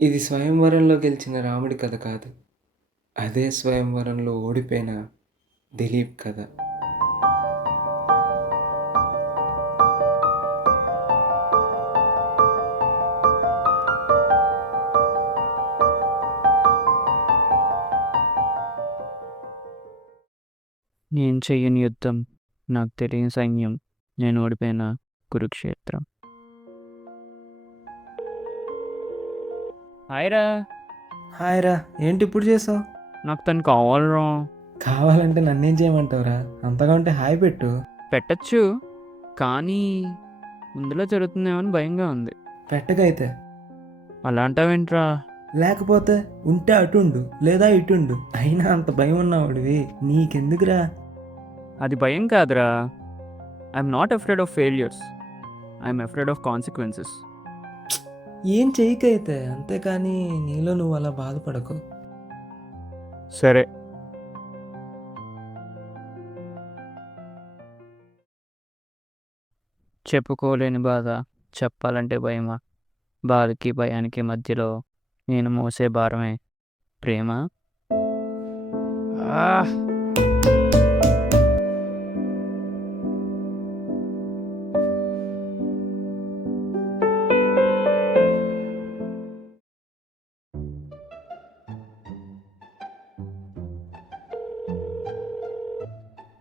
ఇది స్వయంవరంలో గెలిచిన రాముడి కథ కాదు. అదే స్వయంవరంలో ఓడిపోయిన దిలీప్ కథ. నేను చెయ్యని యుద్ధం, నాకు తెలియని సైన్యం, నేను ఓడిపోయిన కురుక్షేత్రం. హాయ్రా, హాయ్ రా, ఏంటి ఇప్పుడు చేసావు? నాకు తను కావాలరా. కావాలంటే నన్నేం చేయమంటావురా? అంతగా ఉంటే హాయ్ పెట్టు. పెట్టచ్చు, కానీ ముందులో జరుగుతుందేమో అని భయంగా ఉంది. పెట్టకైతే. అలా అంటావేంట్రా? లేకపోతే ఉంటే అటుండు లేదా ఇటుండు. అయినా అంత భయం ఉన్నవాడివి నీకెందుకురా? అది భయం కాదురా. I'm not afraid of failures, I'm afraid of consequences. ఏం చెయ్యకైతే, అంతేకాని నీలో నువ్వు అలా బాధపడకు. సరే, చెప్పుకోలేని బాధ, చెప్పాలంటే భయమా? బాధకి భయానికి మధ్యలో నేను మోసే భారమే ప్రేమ.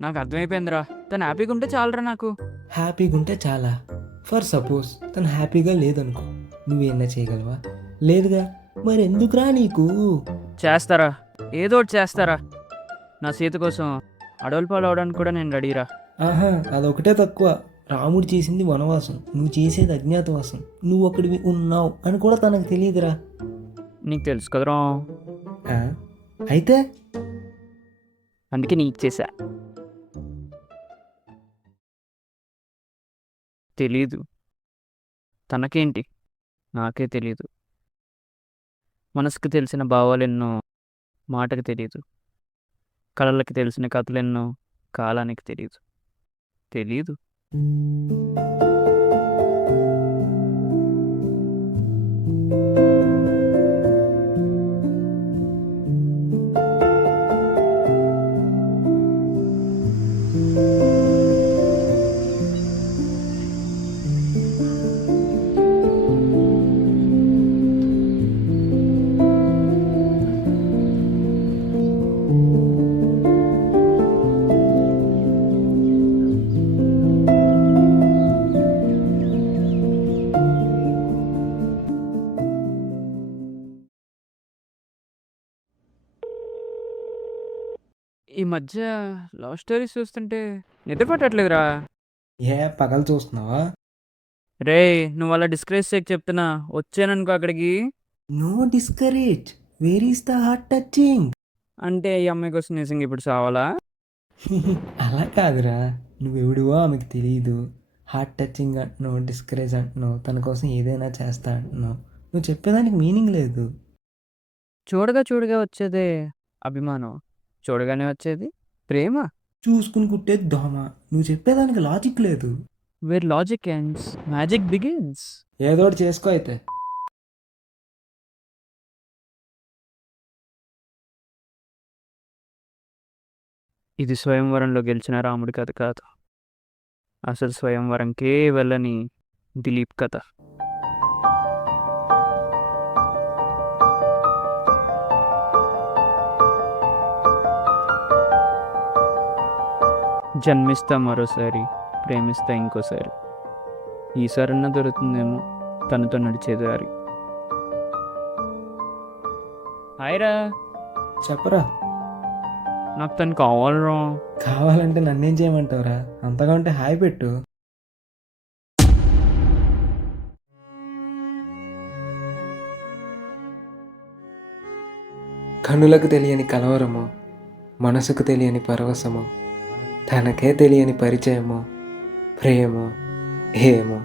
నాకు అర్థమైపోయిందిరా, తను హ్యాపీగా ఉంటే చాలరా నాకు. హ్యాపీగా ఉంటే చాలా. ఫర్ సపోజ్ తను హ్యాపీగా లేదనుకో, నువ్వేనా చేయగలవా? లేదుగా, మరి ఎందుకురా నీకు? చేస్తారా, ఏదో ఒకటి చేస్తారా. నా సీత కోసం అడవుల పాలు అవడానికి కూడా నేను రెడీరా. ఆహా, అదొకటే తక్కువ. రాముడు చేసింది వనవాసం, నువ్వు చేసేది అజ్ఞాతవాసం. నువ్వు అక్కడివి ఉన్నావు అని కూడా తనకు తెలియదురా. నీకు తెలుసు కదరా, ఆ, అయితే అందుకే నీకు చేశా. తెలీదు, తనకేంటి నాకే తెలీదు. మనసుకు తెలిసిన భావాలెన్నో మాటకు తెలియదు. కళలకి తెలిసిన కథలెన్నో కాలానికి తెలియదు. తెలీదు. ఈ మధ్య లవ్ స్టోరీస్ చూస్తుంటే నిద్ర పట్టట్లేదురా. ఏ పగలు చూస్తున్నావా? రే, నువ్వు అలా డిస్కరేజ్ చేయక చెప్తున్నా, వచ్చాననుకో అక్కడికి. No discourage, where is the heart touching? అంటే ఈ అమ్మాయి కోసం నిజంగా ఇప్పుడు సావాలా? అలా కాదురా, నువ్వెవడివో ఆమెకు తెలియదు. హార్ట్ టచింగ్ అంటున్నావు, డిస్కరేజ్ అంటున్నావు, తన కోసం ఏదైనా చేస్తా అంటున్నావు. నువ్వు చెప్పేదానికి మీనింగ్ లేదు. చూడగా చూడగా వచ్చేదే అభిమానం, చూడగానే వచ్చేది ప్రేమ. చూసుకుని కుట్టేది దోమ. నువ్వు చెప్పేదానికి లాజిక్ లేదు. Where logic ends magic begins. ఏదోటి చేసుకో అయితే. ఇది స్వయంవరంలో గెలిచిన రాముడి కథ కాదు, అసలు స్వయంవరంకే వెళ్ళని దిలీప్ కథ. జన్మిస్తా మరోసారి, ప్రేమిస్తా ఇంకోసారి. ఈసారన్నా దొరుకుతుందేమో తనతో నడిచే దారి. హాయ్రా, చెప్పరా. నాకు తను కావాలరా. కావాలంటే నన్నేం చేయమంటావురా? అంతగా ఉంటే హాయ్ పెట్టు. కనులకు తెలియని కలవరము, మనసుకు తెలియని పరవశము, తనకే తెలియని పరిచయము, ప్రేమ ఏమో.